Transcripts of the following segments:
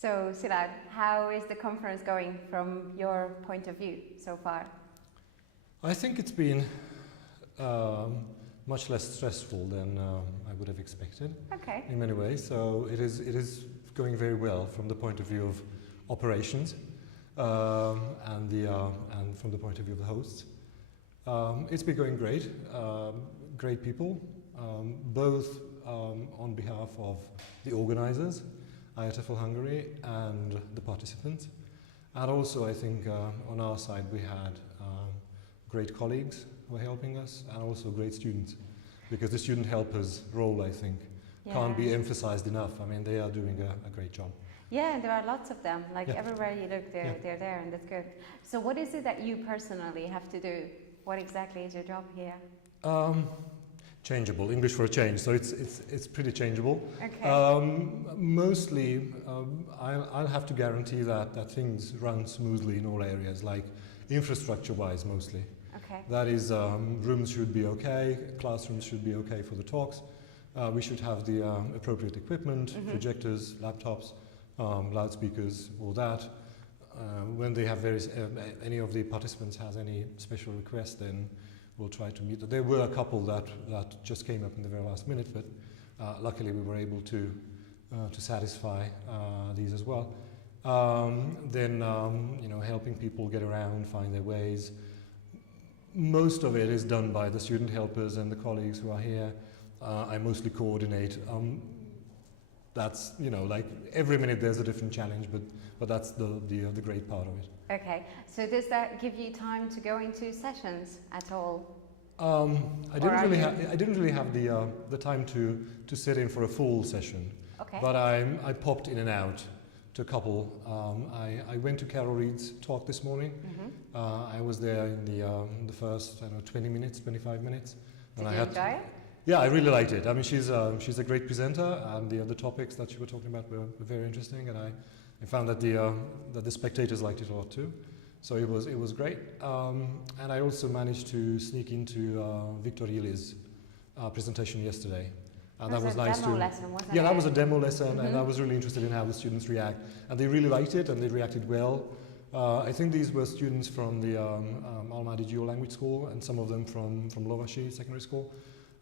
So, Szilárd, how is the conference going from your point of view so far? I think it's been much less stressful than I would have expected. Okay. In many ways. So it is going very well from the point of view of operations and from the point of view of the hosts. It's been going great. Great people, both on behalf of the organizers, IATFL Hungary, and the participants. And also, I think on our side we had great colleagues who are helping us, and also great students, because the student helpers role, I think, can't be emphasized enough. I mean, they are doing a great job. Yeah, and there are lots of them. Like everywhere you look, they're there, and that's good. So what is it that you personally have to do? What exactly is your job here? Changeable, English for a change, so it's pretty changeable. Okay. Mostly, I'll have to guarantee that things run smoothly in all areas, like infrastructure-wise mostly. Okay. That is, rooms should be okay, classrooms should be okay for the talks. We should have the appropriate equipment, projectors, laptops, loudspeakers, all that. When they have any of the participants has any special request, then we'll try to meet. There were a couple that just came up in the very last minute, but luckily we were able to satisfy these as well. Then helping people get around, find their ways. Most of it is done by the student helpers and the colleagues who are here. I mostly coordinate. That's, like every minute there's a different challenge, but that's the great part of it. Okay, so does that give you time to go into sessions at all? I didn't really have the time to sit in for a full session. Okay. But I popped in and out to a couple. I went to Carol Reed's talk this morning. I was there in the first 20 minutes, 25 minutes. Did you enjoy it? Yeah, I really liked it. I mean, she's a great presenter, and the topics that she was talking about were very interesting, and I found that the spectators liked it a lot too. So it was great. And I also managed to sneak into Victor Ili's presentation yesterday. And that was nice too. Lesson, wasn't it? Yeah, that was a demo lesson, and I was really interested in how the students react. And they really liked it, and they reacted well. I think these were students from the Almaty Dual Language School, and some of them from Lovasi Secondary School.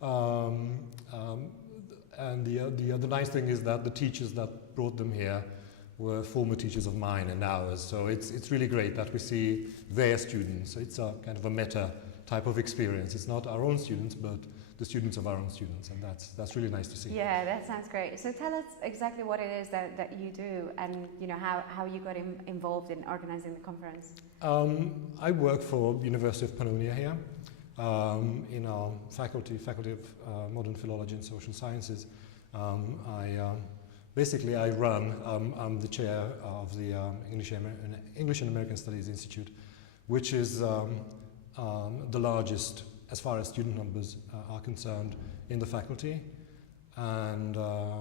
And the nice thing is that the teachers that brought them here were former teachers of mine and ours. So it's really great that we see their students. It's a kind of a meta type of experience. It's not our own students, but the students of our own students, and that's really nice to see. Yeah, that sounds great. So tell us exactly what it is that you do, and how you got involved in organizing the conference. I work for University of Pannonia here in our faculty of Modern Philology and Social Sciences. Basically, I run. I'm the chair of the English and American Studies Institute, which is the largest, as far as student numbers are concerned, in the faculty. And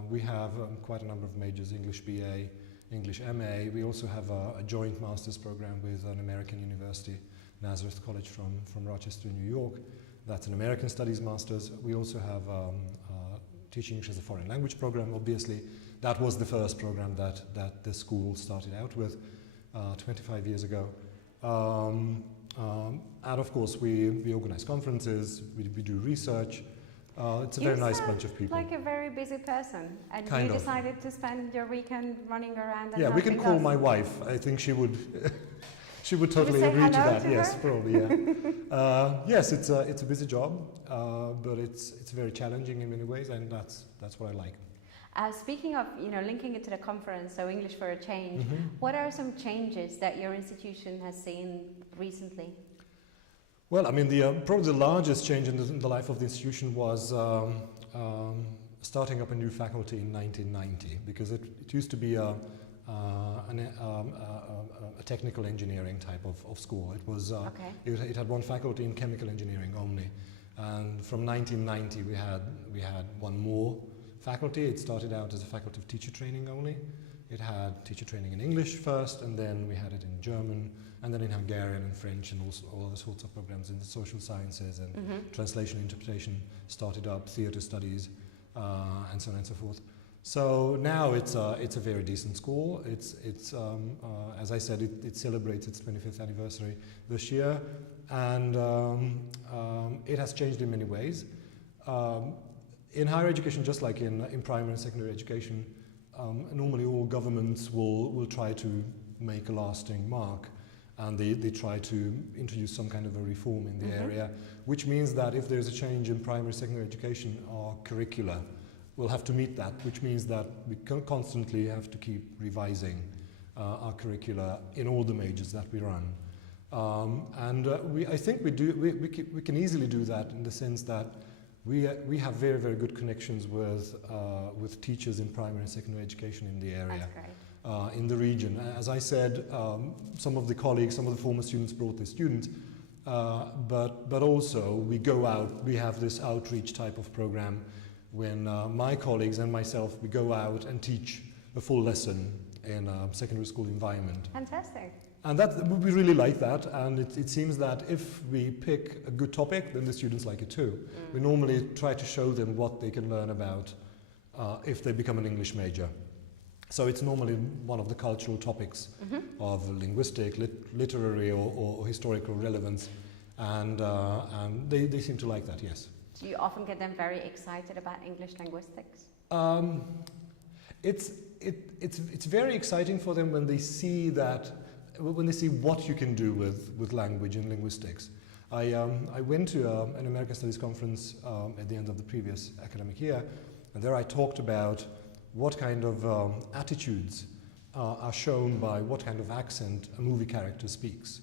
we have quite a number of majors: English BA, English MA. We also have a joint master's program with an American university, Nazareth College from Rochester, New York. That's an American Studies Master's. We also have Teaching English as a Foreign Language program, obviously. That was the first program that the school started out with 25 years ago. And of course, we organize conferences, we do research. It's a very nice bunch of people. Like a very busy person, and you decided to spend your weekend running around. And we can call my wife. I think she would. She would totally agree to that. Yes, probably. Yeah. Yes, it's a busy job, but it's very challenging in many ways, and that's what I like. Speaking of, linking it to the conference, so English for a Change, what are some changes that your institution has seen recently? Well, I mean, probably the largest change in the life of the institution was starting up a new faculty in 1990, because it used to be a technical engineering type of school. It was it had one faculty in chemical engineering only, and from 1990 we had one more faculty. It started out as a faculty of teacher training only. It had teacher training in English first, and then we had it in German, and then in Hungarian and French, and all other sorts of programs in the social sciences and translation interpretation started up, theatre studies, and so on and so forth. So now it's a very decent school. As I said, it celebrates its 25th anniversary this year, and it has changed in many ways. In higher education, just like in primary and secondary education, normally all governments will try to make a lasting mark, and they try to introduce some kind of a reform in the area, which means that if there's a change in primary secondary education, our curricula will have to meet that, which means that we constantly have to keep revising our curricula in all the majors that we run. I think we can easily do that in the sense that we have very, very good connections with teachers in primary and secondary education in the area. That's great. In the region. As I said, some of the colleagues, some of the former students brought their students, but also we go out, we have this outreach type of program when my colleagues and myself, we go out and teach a full lesson in a secondary school environment. Fantastic. And we really like that, and it seems that if we pick a good topic, then the students like it too. We normally try to show them what they can learn about if they become an English major. So it's normally one of the cultural topics of linguistic, literary or historical relevance, and they seem to like that, yes. Do you often get them very excited about English linguistics? It's very exciting for them when they see what you can do with language and linguistics. I went to an American Studies conference at the end of the previous academic year, and there I talked about what kind of attitudes are shown by what kind of accent a movie character speaks.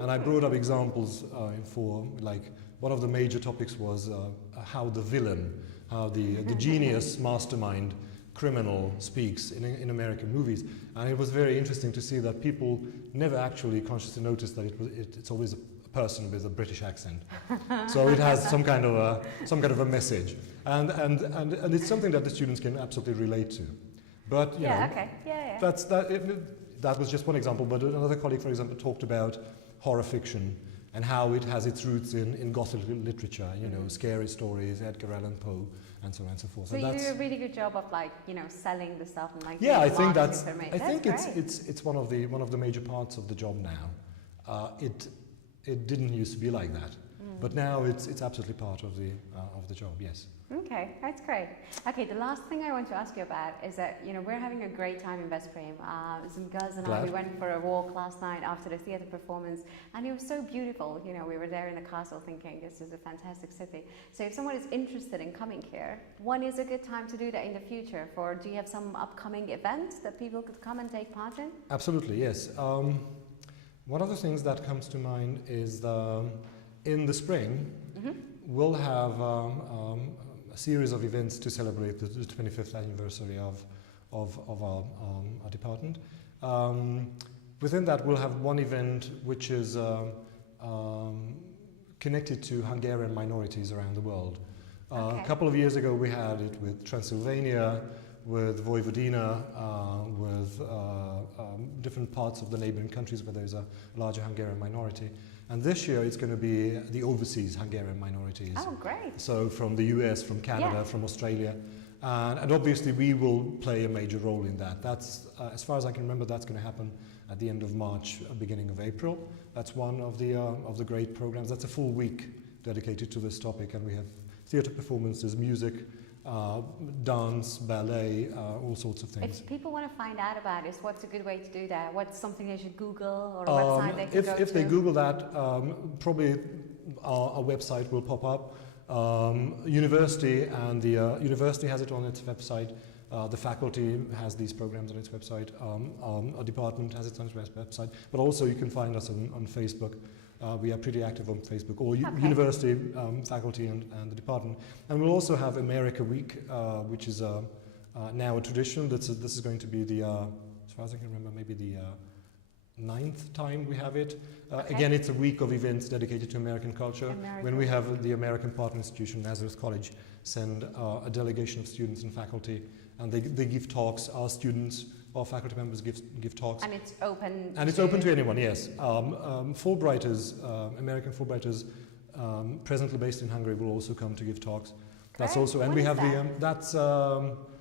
And I brought up examples for, like, one of the major topics was how the villain, how the genius, mastermind, criminal speaks in American movies. And it was very interesting to see that people never actually consciously noticed that it's always a person with a British accent. So it has some kind of a message. And it's something that the students can absolutely relate to. But, you know, okay. Yeah. that was just one example. But another colleague, for example, talked about horror fiction and how it has its roots in Gothic literature, you know, scary stories, Edgar Allan Poe, and so on and so forth. So you do a really good job of, like, you know, selling the stuff and, like, yeah, I think great. it's one of the major parts of the job now. It didn't used to be like that, but now it's absolutely part of the job. Yes. Okay, that's great. Okay, the last thing I want to ask you about is that, you know, we're having a great time in Veszprém. Some girls and I, we went for a walk last night after the theatre performance, and it was so beautiful. You know, we were there in the castle thinking this is a fantastic city. So if someone is interested in coming here, when is a good time to do that in the future? Do you have some upcoming events that people could come and take part in? Absolutely, yes. One of the things that comes to mind is in the spring, we'll have a series of events to celebrate the 25th anniversary of our department. Within that, we'll have one event which is connected to Hungarian minorities around the world. A couple of years ago, we had it with Transylvania, with Vojvodina, with different parts of the neighboring countries where there's a larger Hungarian minority. And this year it's going to be the overseas Hungarian minorities. Oh, great. So from the US, from Canada, from Australia. And obviously we will play a major role in that. That's, as far as I can remember, that's going to happen at the end of March, beginning of April. That's one of the great programs. That's a full week dedicated to this topic, and we have theatre performances, music, dance, ballet, all sorts of things. If people want to find out about this, what's a good way to do that? What's something they should Google, or a website they can go to? If they Google that, probably our website will pop up. University, and the university has it on its website. The faculty has these programs on its website. Our department has it on its website. But also you can find us on Facebook. We are pretty active on Facebook, or university, faculty and the department. And we'll also have America Week, which is now a tradition. This is going to be the, as far as I can remember, maybe the 9th time we have it. Again, it's a week of events dedicated to American culture. When we have the American Partner Institution, Nazareth College, send a delegation of students and faculty, and they give talks. Our students, our faculty members give talks. And it's open. And it's open to anyone. Yes. Fulbrighters, American Fulbrighters, presently based in Hungary, will also come to give talks. Great. That's also, and we have that's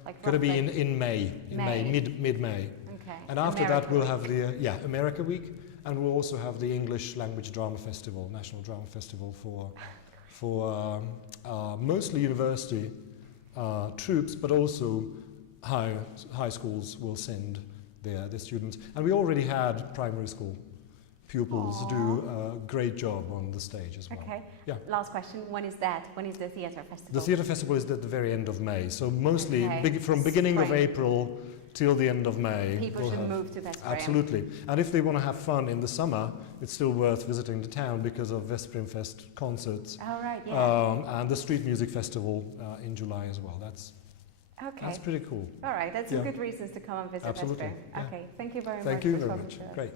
Like going to be roughly? in May, mid-May. Okay. And after America that we'll Week. have the America Week, and we'll also have the English Language Drama Festival, National Drama Festival for mostly university troops, but also high schools will send their students. And we already had primary school pupils do a great job on the stage as well. Okay. Yeah. Last question. When is that? When is the theatre festival? The theatre festival is at the very end of May, so mostly from Spring. beginning of April till the end of May. People should move to Veszprém. Absolutely. And if they want to have fun in the summer, it's still worth visiting the town because of Veszprém Fest concerts. Oh, right, yeah. And the street music festival in July as well. That's pretty cool. All right, that's some good reasons to come and visit Absolutely. Veszprém. Yeah. Okay, thank you very much. Thank you very much. Great.